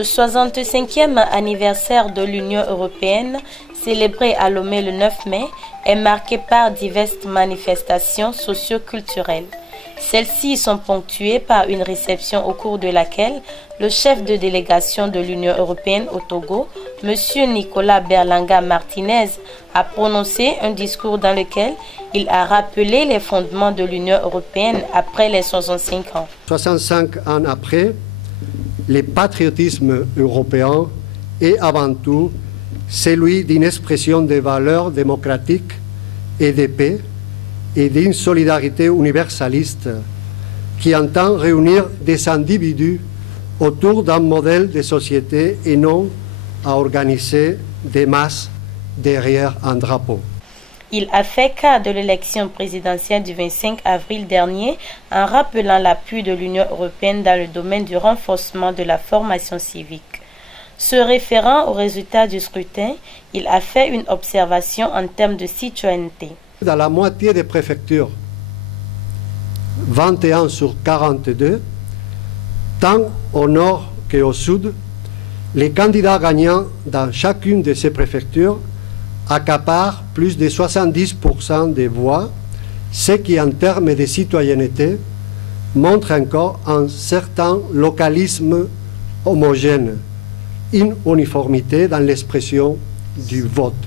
Le 65e anniversaire de l'Union européenne, célébré à Lomé le 9 mai, est marqué par diverses manifestations socio-culturelles. Celles-ci sont ponctuées par une réception au cours de laquelle le chef de délégation de l'Union européenne au Togo, M. Nicolas Berlanga Martinez, a prononcé un discours dans lequel il a rappelé les fondements de l'Union européenne après les 65 ans. 65 ans après, le patriotisme européen est avant tout celui d'une expression des valeurs démocratiques et de paix et d'une solidarité universaliste qui entend réunir des individus autour d'un modèle de société et non à organiser des masses derrière un drapeau. Il a fait cas de l'élection présidentielle du 25 avril dernier en rappelant l'appui de l'Union européenne dans le domaine du renforcement de la formation civique. Se référant aux résultats du scrutin, il a fait une observation en termes de citoyenneté. Dans la moitié des préfectures, 21 sur 42, tant au nord qu'au sud, les candidats gagnants dans chacune de ces préfectures accaparent plus de 70% des voix, ce qui, en termes de citoyenneté, montre encore un certain localisme homogène, une uniformité dans l'expression du vote.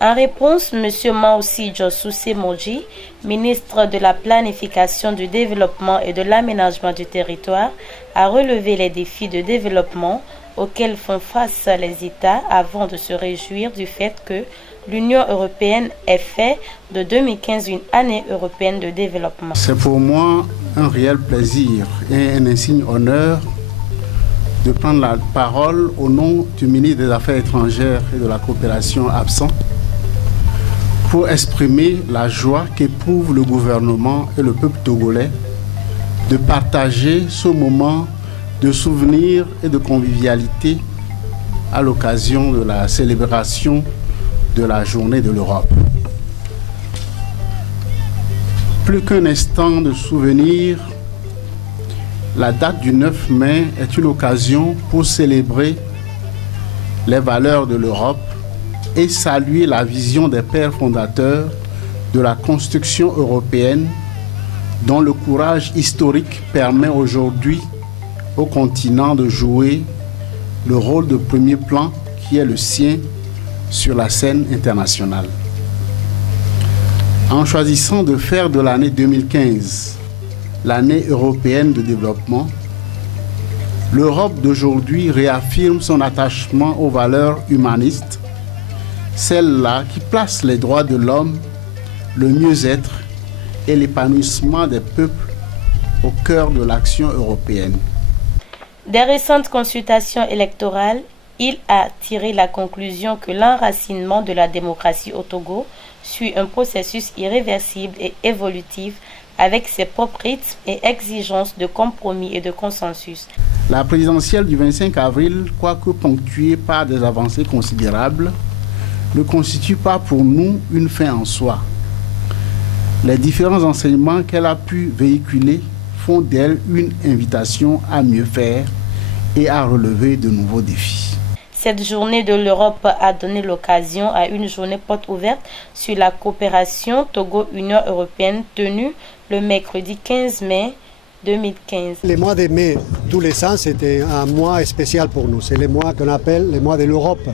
En réponse, M. Maoussi Djossoussé Moji, ministre de la Planification, du Développement et de l'Aménagement du Territoire, a relevé les défis de développement auxquels font face les États avant de se réjouir du fait que l'Union européenne ait fait de 2015 une année européenne de développement. C'est pour moi un réel plaisir et un insigne honneur de prendre la parole au nom du ministre des Affaires étrangères et de la coopération absent pour exprimer la joie qu'éprouve le gouvernement et le peuple togolais de partager ce moment de souvenir et de convivialité à l'occasion de la célébration de la Journée de l'Europe. Plus qu'un instant de souvenir, la date du 9 mai est une occasion pour célébrer les valeurs de l'Europe et saluer la vision des pères fondateurs de la construction européenne dont le courage historique permet aujourd'hui au continent de jouer le rôle de premier plan qui est le sien sur la scène internationale. En choisissant de faire de l'année 2015 l'année européenne de développement, l'Europe d'aujourd'hui réaffirme son attachement aux valeurs humanistes, celles-là qui placent les droits de l'homme, le mieux-être et l'épanouissement des peuples au cœur de l'action européenne. Des récentes consultations électorales, il a tiré la conclusion que l'enracinement de la démocratie au Togo suit un processus irréversible et évolutif avec ses propres rythmes et exigences de compromis et de consensus. La présidentielle du 25 avril, quoique ponctuée par des avancées considérables, ne constitue pas pour nous une fin en soi. Les différents enseignements qu'elle a pu véhiculer font d'elle une invitation à mieux faire et à relever de nouveaux défis. Cette journée de l'Europe a donné l'occasion à une journée porte ouverte sur la coopération Togo-Union européenne tenue le mercredi 15 mai 2015. Le mois de mai, tous les ans, c'était un mois spécial pour nous. C'est le mois qu'on appelle le mois de l'Europe.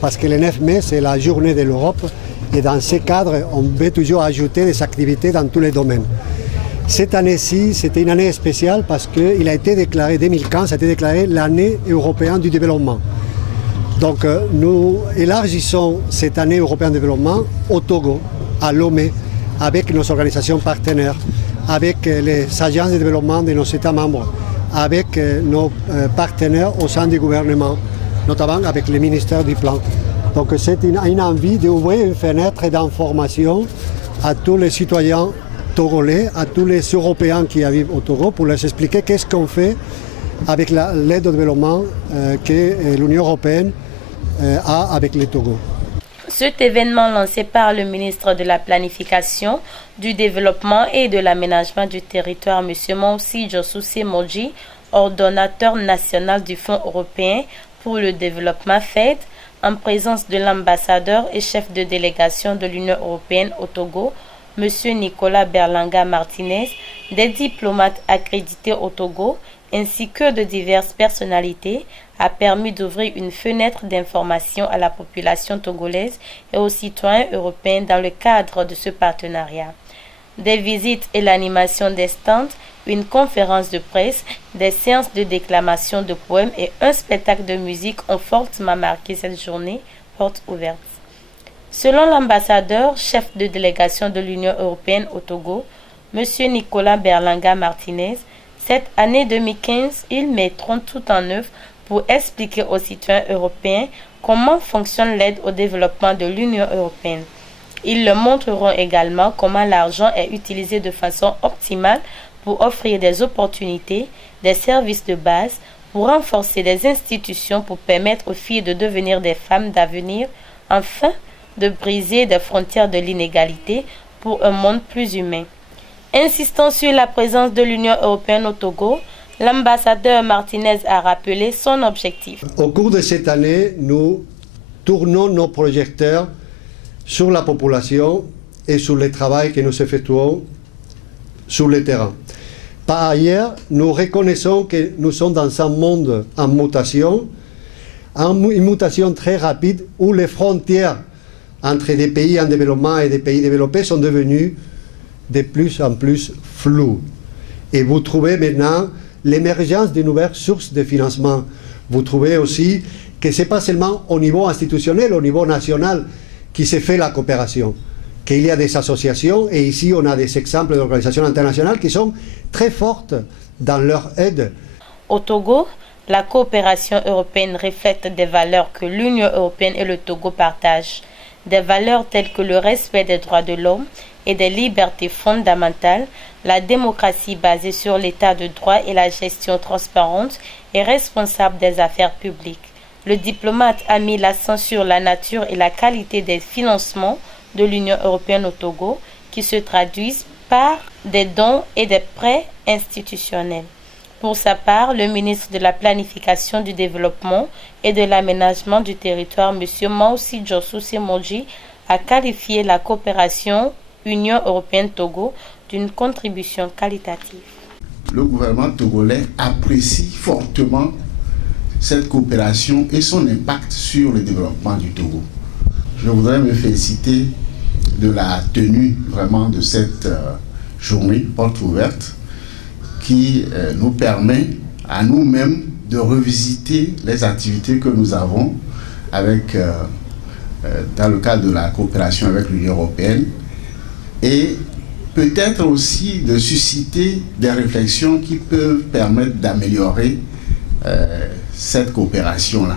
Parce que le 9 mai, c'est la journée de l'Europe. Et dans ce cadre, on veut toujours ajouter des activités dans tous les domaines. Cette année-ci, c'était une année spéciale parce qu'il a été déclaré, 2015, a été déclaré l'année européenne du développement. Donc nous élargissons cette année européenne de développement au Togo, à Lomé, avec nos organisations partenaires, avec les agences de développement de nos États membres, avec nos partenaires au sein du gouvernement, notamment avec le ministère du Plan. Donc c'est une envie d'ouvrir une fenêtre d'information à tous les citoyens togolais, à tous les Européens qui vivent au Togo, pour leur expliquer qu'est-ce qu'on fait avec l'aide au développement que l'Union européenne a avec le Togo. Cet événement lancé par le ministre de la Planification, du Développement et de l'Aménagement du Territoire, M. Maoussi Djossoussé Moji, coordonnateur national du Fonds européen pour le développement FED, en présence de l'ambassadeur et chef de délégation de l'Union européenne au Togo, M. Nicolas Berlanga Martinez, des diplomates accrédités au Togo, ainsi que de diverses personnalités, a permis d'ouvrir une fenêtre d'information à la population togolaise et aux citoyens européens dans le cadre de ce partenariat. Des visites et l'animation des stands, une conférence de presse, des séances de déclamation de poèmes et un spectacle de musique ont fortement marqué cette journée porte ouverte. Selon l'ambassadeur, chef de délégation de l'Union européenne au Togo, M. Nicolas Berlanga Martinez, cette année 2015, ils mettront tout en œuvre pour expliquer aux citoyens européens comment fonctionne l'aide au développement de l'Union européenne. Ils leur montreront également comment l'argent est utilisé de façon optimale pour offrir des opportunités, des services de base, pour renforcer les institutions pour permettre aux filles de devenir des femmes d'avenir, enfin de briser des frontières de l'inégalité pour un monde plus humain. Insistant sur la présence de l'Union européenne au Togo, l'ambassadeur Martinez a rappelé son objectif. Au cours de cette année, nous tournons nos projecteurs sur la population et sur le travail que nous effectuons sur le terrain. Par ailleurs, nous reconnaissons que nous sommes dans un monde en mutation, une mutation très rapide où les frontières entre des pays en développement et des pays développés sont devenues de plus en plus floues. Et vous trouvez maintenant l'émergence de nouvelles sources de financement. Vous trouvez aussi que ce n'est pas seulement au niveau institutionnel, au niveau national, qui se fait la coopération, qu'il y a des associations, et ici on a des exemples d'organisations internationales qui sont très fortes dans leur aide. Au Togo, la coopération européenne reflète des valeurs que l'Union européenne et le Togo partagent, des valeurs telles que le respect des droits de l'homme et des libertés fondamentales, la démocratie basée sur l'état de droit et la gestion transparente et responsable des affaires publiques. Le diplomate a mis l'accent sur la nature et la qualité des financements de l'Union européenne au Togo, qui se traduisent par des dons et des prêts institutionnels. Pour sa part, le ministre de la Planification du Développement et de l'Aménagement du Territoire, M. Maoussi Djossou Semoji, a qualifié la coopération Union européenne-Togo d'une contribution qualitative. Le gouvernement togolais apprécie fortement cette coopération et son impact sur le développement du Togo. Je voudrais me féliciter de la tenue vraiment de cette journée porte ouverte qui nous permet à nous-mêmes de revisiter les activités que nous avons avec, dans le cadre de la coopération avec l'Union européenne et peut-être aussi de susciter des réflexions qui peuvent permettre d'améliorer cette coopération-là.